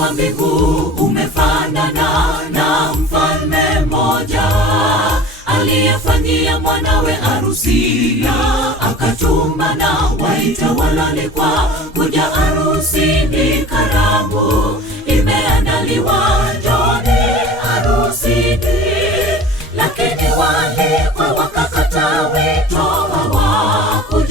wa mbingu umefanana na mfalme mmoja aliyefanyia mwanawe harusi, na akatuma na waita walalikwa kuja harusini. Karamu imeandaliwa, njooni harusini. Lakini walikwa wakakataa wito,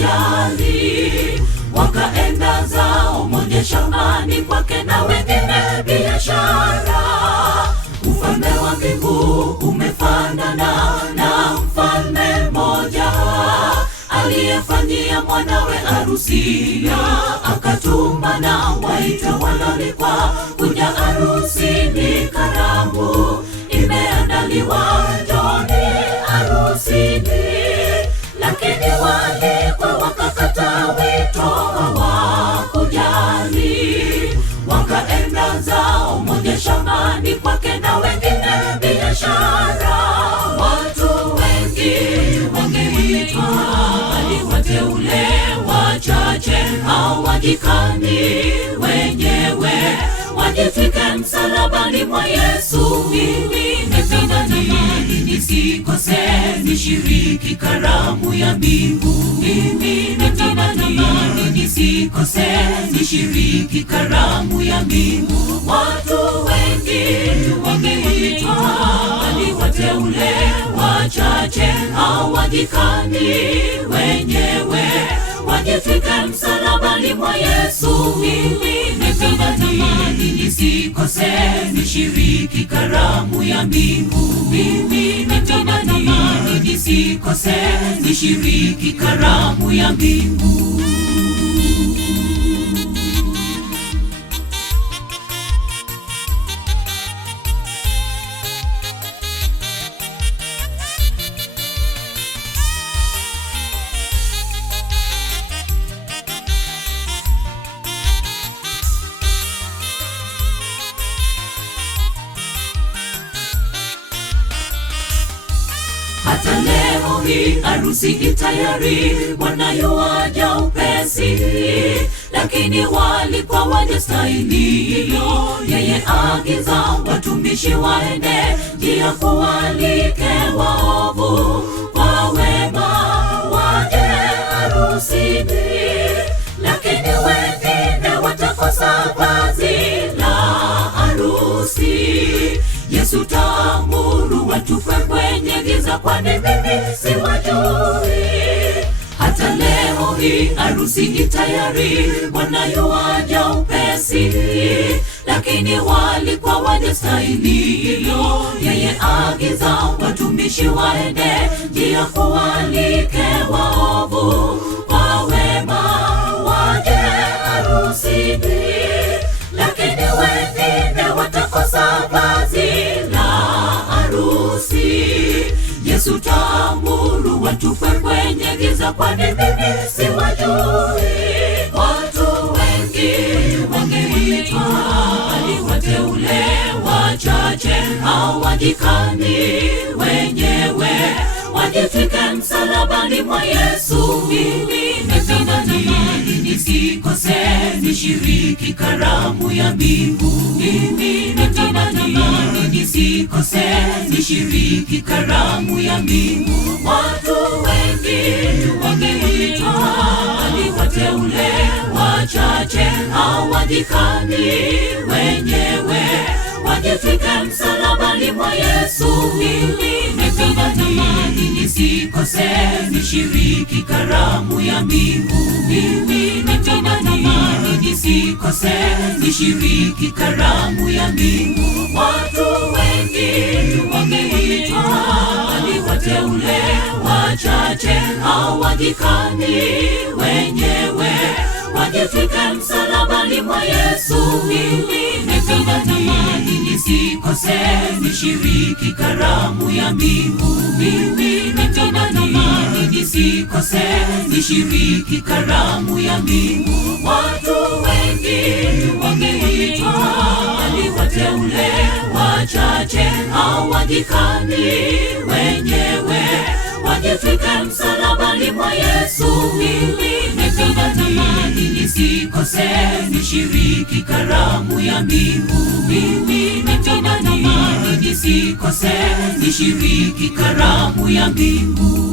hawakujali, wakaenda zao moja shambani kwake na wengine biashara. Ufalme wa mbingu umefanana na mfalme mmoja aliyefanyia mwanawe harusi, na akatuma na waita walalikwa kuja harusini. Karamu imeandaliwa, njooni harusini. Lakini walikwa wakakataa wito, hawakujali, wakaenda zao moja shambani kwake na wengine biashara. Watu wengi wangeitwa, bali wateule wachache hawajikani wenyewe, wajitwike msalabani mwa Yesu. Mimi natamani nisikose nishiriki karamu ya mbingu. Mimi natamani nisikose nishiriki karamu ya mbingu. Watu wengi wangeitwa, bali wateule wachache hawajikani wenyewe, wajitwike msalabani mwa Yesu. Mimi natamani nisikose nishiriki karamu ya mbingu. Mimi natamani nisikose nishiriki karamu ya mbingu. Hata leo hii harusi itayari, Bwana yuaja upesi. Lakini walikuwa wajastahili, yeye agiza watumishi waende njia, kualike waovu kwa wema waje harusini. Lakini wengine watakosa vazi la harusi. Yesu taamuru watupwe kwenye giza, kwani mimi siwajui. Hata leo hii harusi itayari, Bwana yuaja upesi. Lakini walikuwa wajastahili, yeye agiza watumishi waende njia, kualike waovu kwa wema waje harusini. Lakini wengine watakosa vazi la harusi. Yesu taamuru watupwe kwenye giza, kwani mimi siwajui. Watu wengi wangeitwa, bali wateule wachache hawajikani wenyewe, wajitwike msalabani mwa Yesu. Mimi natamani nisikose nishiriki karamu ya mbingu. Mimi natamani nisikose nishiriki karamu ya mbingu. Watu wengi wangeitwa, bali wateule wachache hawajikani wenyewe, wajitwike msalabani mwa Yesu. Mimi natamani nisikose nishiriki karamu ya mbingu. Mimi natamani nisikose nishiriki karamu ya mbingu. Watu wengi wangeitwa, bali wateule wachache hawajikani wenyewe, wajitwike msalabani mwa Yesu. Mimi natamani nisikose nishiriki karamu ya mbingu. Mimi natamani nisikose nishiriki karamu ya mbingu. Watu wengi wangeitwa, bali wateule wachache hawajikani wenyewe, wajitwike msalabani mwa Yesu. Mimi natamani nisikose nishiriki karamu ya mbingu. Mimi natamani nisikose nishiriki karamu ya mbingu.